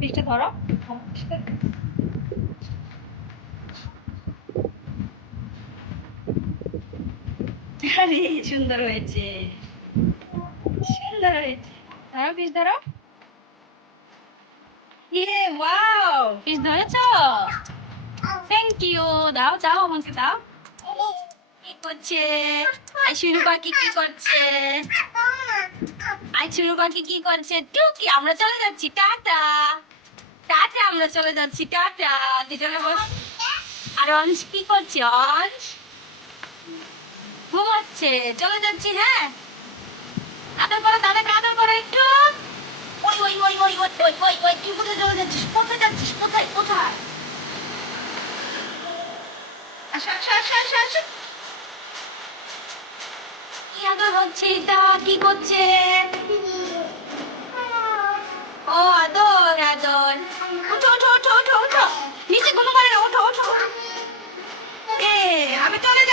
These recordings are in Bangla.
পিসটা ধরো আরে, সুন্দর হয়েছে। সুন্দর হয়েছে। ধরো পিস ধরো। ইয়ে ওয়াও পিস ধরেছো? থ্যাংক ইউ দাও যাও আমাকে দাও। কি করছে? আইশুরু পাখি কি করছে? আইশুরু পাখি কি করছে? টুকি, আমরা চলে যাচ্ছি, টাটা। টাটা, আমরা চলে যাচ্ছি, টাটা। দুজনে বস। আর অংশ কি করছে? অংশ? ঘুমাচ্ছে। চলে যাচ্ছি হ্যাঁ? আদর করো তাদেরকে আদর করো একটু। ওই ওই ওই ওই ওই ওই ওই ওই, তুই কোথায় চলে যাচ্ছিস? কোথায় যাচ্ছিস? কোথায়? কোথায়? আসো আসো আসো আসো কি আদর হচ্ছে? এটা কি করছে?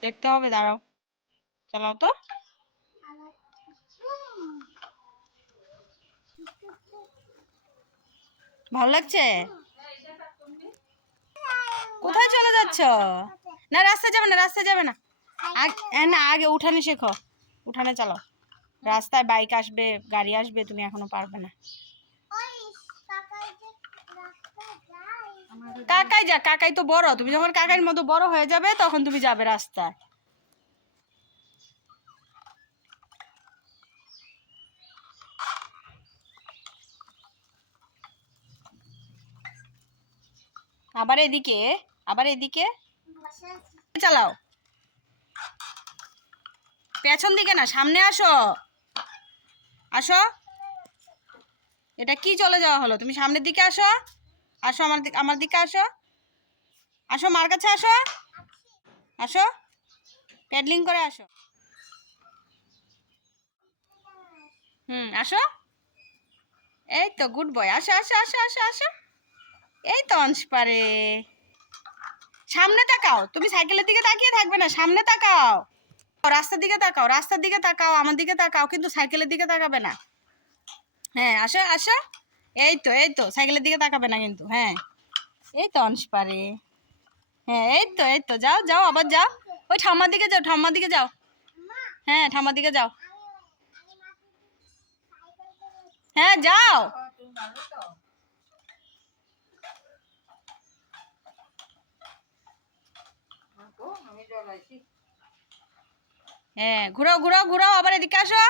দেখতে হবে, দাঁড়াও। চালাও তো। ভালো লাগছে? কোথায় চলে যাচ্ছ? না রাস্তা যাবে না রাস্তা যাবে না। আগ- না, আগে উঠানে শেখো। উঠানে চালাও। রাস্তায় বাইক আসবে, গাড়ি আসবে, তুমি এখনও পারবে না। কাকাই যা, কাকাই তো বড়, তুমি যখন কাকাইয়ের মতো বড় হয়ে যাবে, তখন তুমি যাবে রাস্তায়। আবার এদিকে আবার এদিকে। চালাও। পেছন দিকে না, সামনে আসো। আসো। এটা কি চলে যাওয়া হলো? তুমি সামনের দিকে আসো। আসো আমার দিকে আমার দিকে আসো। আসো, মার কাছে আসো। আসো। প্যাডলিং করে আসো। হুম, আসো। এই তো, গুড বয়। আসো আসো আসো আসো আসো। এই তো অংশ পারে সামনে তাকাও। তুমি সাইকেলের দিকে তাকিয়ে থাকবে না। সামনে তাকাও। রাস্তার দিকে তাকাও। রাস্তার দিকে তাকাও। আমার দিকে তাকাও। কিন্তু সাইকেলের দিকে তাকাবে না। হ্যাঁ আসো আসো। এই তো এই তো, সাইকেলের দিকে তাকাবে না কিন্তু হ্যাঁ। এই তো অংশ পারে হ্যাঁ এই তো এই তো, যাও যাও, আবার যাও। ওই ঠাম্মার দিকে যাও, ঠাম্মার দিকে যাও। হ্যাঁ ঠাম্মার দিকে যাও। হ্যাঁ যাও। হ্যাঁ ঘুরাও ঘুরাও ঘুরাও, আবার এদিকে আসো।